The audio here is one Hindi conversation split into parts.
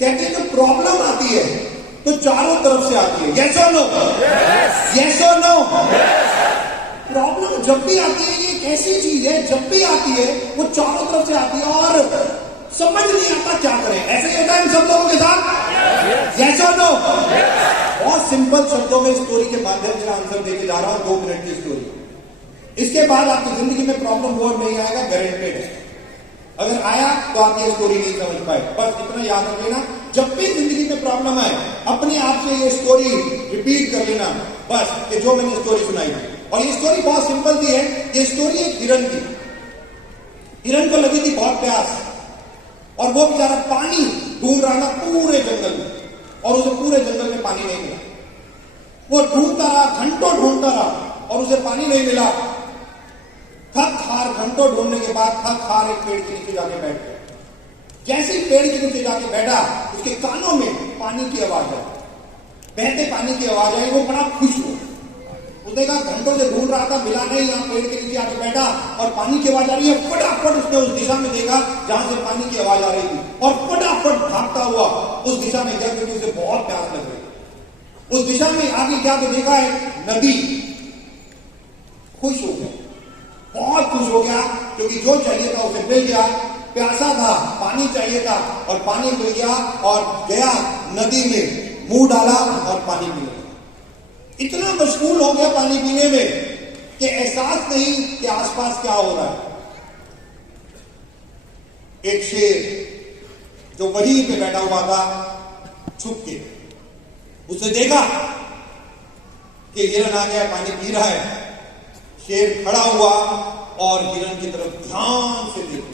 कहते हैं जब प्रॉब्लम आती है तो चारों तरफ से आती है। यस और नो? यस और नो? प्रॉब्लम जब भी आती है, ये एक ऐसी चीज है, जब भी आती है वो चारों तरफ से आती है और समझ नहीं आता क्या करें। ऐसे ही होता है सब लोगों के साथ। यस और नो? बहुत सिंपल शब्दों में स्टोरी के माध्यम से आंसर देके जा रहा हूं, 2 मिनट की स्टोरी। इसके बाद आपकी जिंदगी में प्रॉब्लम वर्ड नहीं आएगा, गारंटेड है। अगर आया तो आप ये स्टोरी नहीं समझ पाए। बस इतना याद रख लेना, जब भी जिंदगी में प्रॉब्लम आए अपने आप से ये स्टोरी रिपीट कर लेना, बस कि जो मैंने स्टोरी सुनाई। और ये स्टोरी बहुत सिंपल सी है। ये स्टोरी एक हिरन की। हिरन को लगी थी बहुत प्यास और वो बेचारा पानी ढूंढ रहा था पूरे जंगल में, और उसे पूरे जंगल में पानी नहीं मिला। वो ढूंढता रहा, घंटों ढूंढता रहा और उसे पानी नहीं मिला। थक हार घंटों ढूंढने के बाद थक हार एक पेड़ के नीचे जाके बैठ गया। जैसे ही पेड़ के नीचे जाके बैठा, उसके कानों में पानी की आवाज आई, बहते पानी की आवाज आई। वो बड़ा खुश हुआ। उसने कहा घंटों से ढूंढ रहा था, मिला नहीं, यहाँ पेड़ के नीचे आके बैठा और पानी की आवाज आ रही है। फटाफट उसने उस दिशा में देखा जहां से पानी की आवाज आ रही थी और फटाफट भागता हुआ उस दिशा में गया, क्योंकि उसे बहुत प्यास लग रही थी। उस दिशा में आगे क्या तो देखा है नदी। खुश हो गया, बहुत खुश हो गया, क्योंकि जो चाहिए था उसे मिल गया। प्यासा था, पानी चाहिए था और पानी मिल गया और गया नदी में, मुंह डाला और पानी पी लिया। इतना मशगूल हो गया पानी पीने में कि एहसास नहीं कि आसपास क्या हो रहा है। एक शेर जो वहीं पे बैठा हुआ था, छुप के उसे देखा कि हिरन आ गया, पानी पी रहा है। शेर खड़ा हुआ और हिरन की तरफ ध्यान से देख रहा।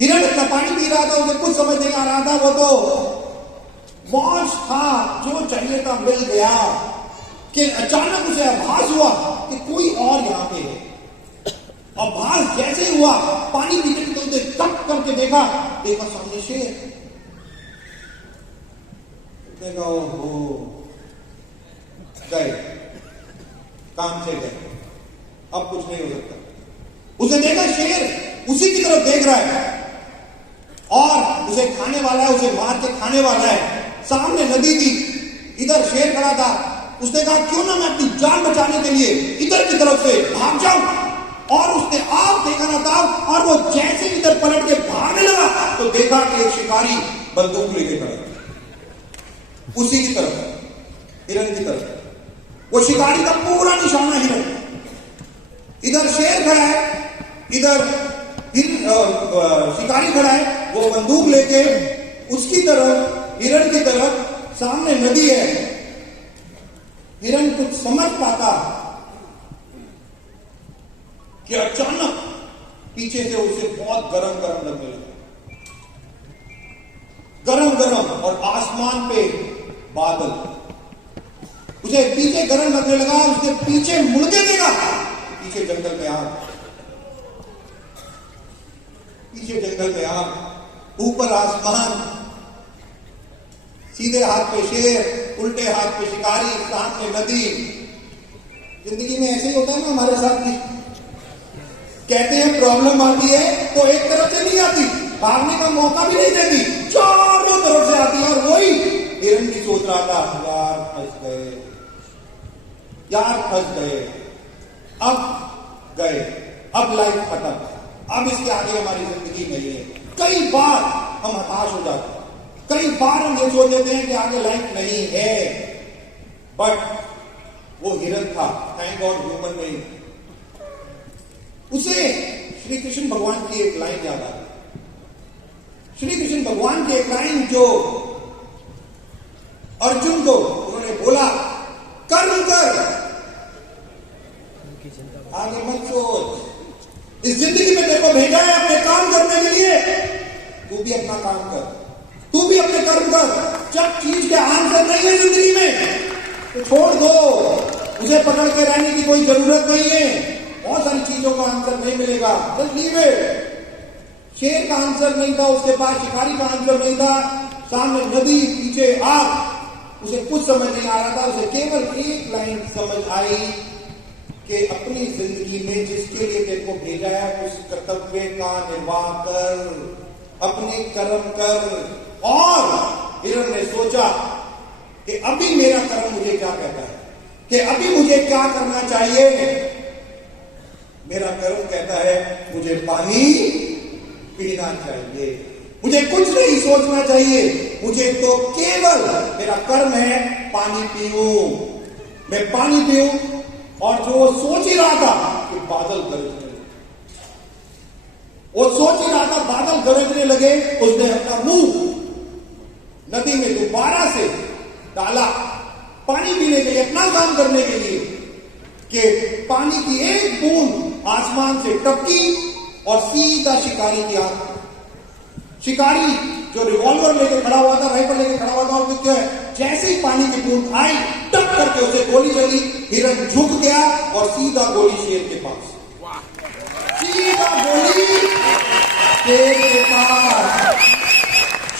हिरन अपना पानी पी रहा था, उसे कुछ समझ नहीं आ रहा था। वो तो मौज था, जो चाहिए था मिल गया, कि अचानक उसे आभास हुआ कि कोई और यहां पे है। आभास जैसे ही हुआ, पानी पीने के लिए तक करके देखा सामने शेर। देखा, ओहो, गए, काम से गए, अब कुछ नहीं हो सकता। उसे देखा शेर उसी की तरफ देख रहा है और उसे खाने वाला है, उसे मार के खाने वाला है। सामने नदी थी, इधर शेर खड़ा था। उसने कहा क्यों ना मैं अपनी जान बचाने के लिए इधर की तरफ से भाग जाऊं। और उसने आप देखा ना था, और वो जैसे इधर पलट के भागने लगा तो देखा कि एक शिकारी बंदूक लेके खड़ा उसी की तरफ, हिरन की तरफ। वो शिकारी का पूरा निशाना हिरन। इधर शेर खड़ा है, इधर शिकारी खड़ा है, वो बंदूक लेके उसकी तरफ, हिरन की तरफ। सामने नदी है। हिरन कुछ समझ पाता कि अचानक पीछे से उसे बहुत गरम गरम लगने लगा, गरम गरम, और आसमान पे बादल। उसे पीछे गरम लगने लगा, उसने पीछे मुड़ के देखा, पीछे जंगल में आग, पीछे जंगल में आग, ऊपर आसमान, सीधे हाथ पे शेर, उल्टे हाथ पे शिकारी, सामने नदी। जिंदगी में ऐसे ही होता है ना हमारे साथ भी। कहते हैं प्रॉब्लम आती है तो एक तरफ से नहीं आती, भागने का मौका भी नहीं देती, चारों तरफ से आती है। और वही हिरन भी सोच रहा था, यार फंस गए, यार फंस गए, अब गए, अब लाइफ खत्म, अब इसके आगे हमारी जिंदगी नहीं है। कई बार हम हताश हो जाते हैं, कई बार हम ये सोच लेते हैं कि आगे लाइफ नहीं है। बट वो हिरन था, थैंक गॉड ह्यूमन नहीं। उसे श्री कृष्ण भगवान की एक लाइन याद आ गई। श्री कृष्ण भगवान की एक लाइन जो अर्जुन को उन्होंने बोला, कर्म कर, आगे मत सोच। इस जिंदगी में तेरे को भेजा है अपने काम करने के लिए, तू भी अपना काम कर, तू भी अपने कर्म कर। जब चीज के आंसर नहीं है जिंदगी में तो छोड़ दो, उसे पकड़ के रहने की कोई जरूरत नहीं है। बहुत सारी चीजों का आंसर नहीं मिलेगा, जस्ट लीव इट। शेर का आंसर नहीं था उसके पास, शिकारी का आंसर नहीं था, सामने नदी, पीछे आग। उसे कुछ समझ नहीं आ रहा था, उसे केवल एक लाइन समझ आई कि अपनी जिंदगी में जिसके लिए तेरे को भेजा है उस कर्तव्य का निर्वाह कर, अपने कर्म कर और हिरण ने सोचा कि अभी मेरा कर्म मुझे क्या कहता है, कि अभी मुझे क्या करना चाहिए। मेरा कर्म कहता है मुझे पानी पीना चाहिए, मुझे कुछ नहीं सोचना चाहिए, मुझे तो केवल मेरा कर्म है पानी पीऊं, मैं पानी पीऊं। और जो वो सोच ही रहा था कि बादल गरजने लगे, वो सोच ही रहा था बादल गरजने लगे, उसने अपना मुंह नदी में दोबारा से डाला पानी पीने के लिए, अपना काम करने के लिए, कि पानी की एक बूंद आसमान से टपकी और सीधा शिकारी की आंख। शिकारी जो रिवॉल्वर लेके खड़ा हुआ था, राइफल लेके खड़ा हुआ था, और क्या है, जैसे ही पानी की बूंद आई टप करके उसे गोली चली, हिरण झुक गया और सीधा गोली शेर के पास, सीधा गोली शेर के पास।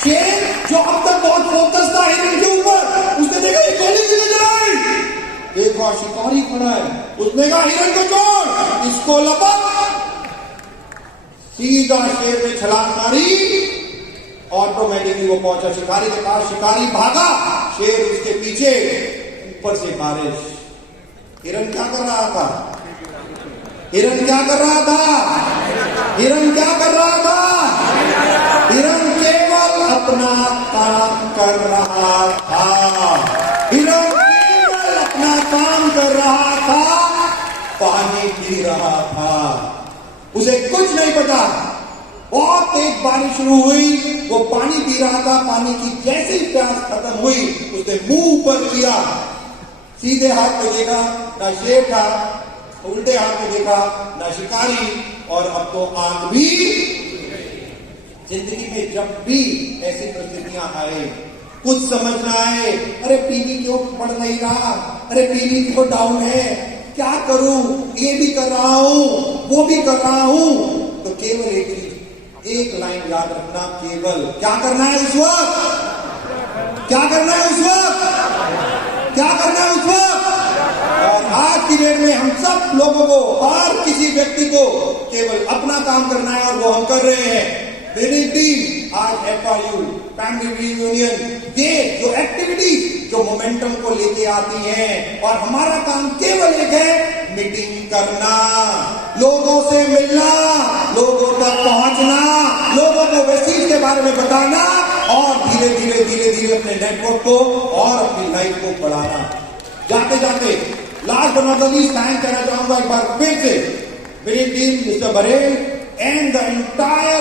शेर जो अब तक बहुत फोकस था हिरण के ऊपर, उसने देखा ये गोली किधर चलाई, देखा शिकारी खड़ा है, उसने कहा हिरण को छोड़, इसको लपक। सीधा शेर ने छलांग मारी, ऑटोमेटिकली वो पहुंचा शिकारी के पास, शिकारी भागा, शेर उसके पीछे, ऊपर से बारिश। हिरण क्या कर रहा था, हिरण क्या कर रहा था, हिरण क्या कर रहा था, हिरण केवल अपना काम कर रहा था, हिरण केवल अपना काम कर रहा था, पानी पी रहा था, उसे कुछ नहीं पता। बहुत तेज बारिश शुरू हुई, वो पानी पी रहा था, पानी की जैसे ही प्यास खत्म हुई उसने मुंह ऊपर किया, सीधे हाथ में देखा ना शेर था, उल्टे हाथ में देखा ना शिकारी, और अब तो आग भी। जिंदगी में जब भी ऐसी परिस्थितियां आए, कुछ समझ ना आए, अरे पीवी क्यों बढ़ नहीं रहा, अरे पीवी क्यों डाउन है, क्या करूं, ये भी कर रहा हूं, वो भी कर रहा हूं, तो केवल एक चीज, एक लाइन याद रखना, केवल क्या करना है उस वक्त, क्या करना है उस वक्त, क्या करना है उस वक्त। और आज की डेट में हम सब लोगों को, हर किसी व्यक्ति को केवल अपना काम करना है, और वो हम कर रहे हैं। विनिंग टीम आज FRU फैमिली रियूनियन, ये जो एक्टिविटीज जो मोमेंटम को लेके आती हैं, और हमारा काम केवल एक है, मीटिंग करना, लोगों से मिलना, लोगों तक पहुंचना, लोगों को वेस्टीज के बारे में बताना, और धीरे धीरे धीरे धीरे अपने नेटवर्क को और अपनी लाइफ को बढ़ाना। जाते जाते last but not the least thank करना चाहूंगा एक बार फिर से मेरी team, mister Barail and the entire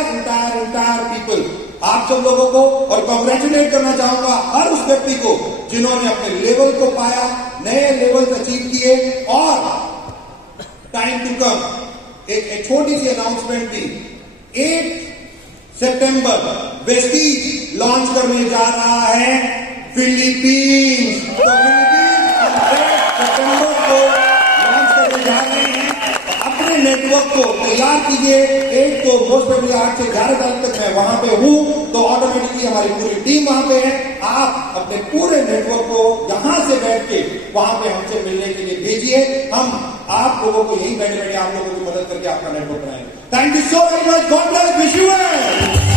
people, आप सब लोगों को, और कांग्रेचुलेट करना चाहूंगा हर उस व्यक्ति को जिन्होंने अपने लेवल को पाया, नए लेवल अचीव किए। और टाइम टू कम एक छोटी सी अनाउंसमेंट थी, 8 सितंबर वेस्टीज लॉन्च करने जा रहा है फिलीपींस, तो फिलीपींस 8 सितंबर को लॉन्च करने जा रहे हैं। अपने नेटवर्क को तैयार कीजिए, एक तो मोस्ट प्रोबेबली 8 से 11 तारीख तक मैं वहां पे हूं, तो ऑटोमेटिकली हमारी पूरी टीम वहां पे है। आप अपने पूरे नेटवर्क को यहां से बैठ के वहां पे हमसे मिलने के लिए भेजिए, हम आप लोगों को यही बैठे बैठे आप लोगों की मदद करके आपका नेटवर्क बनाएंगे। Thank you so very much, God bless, wish you well.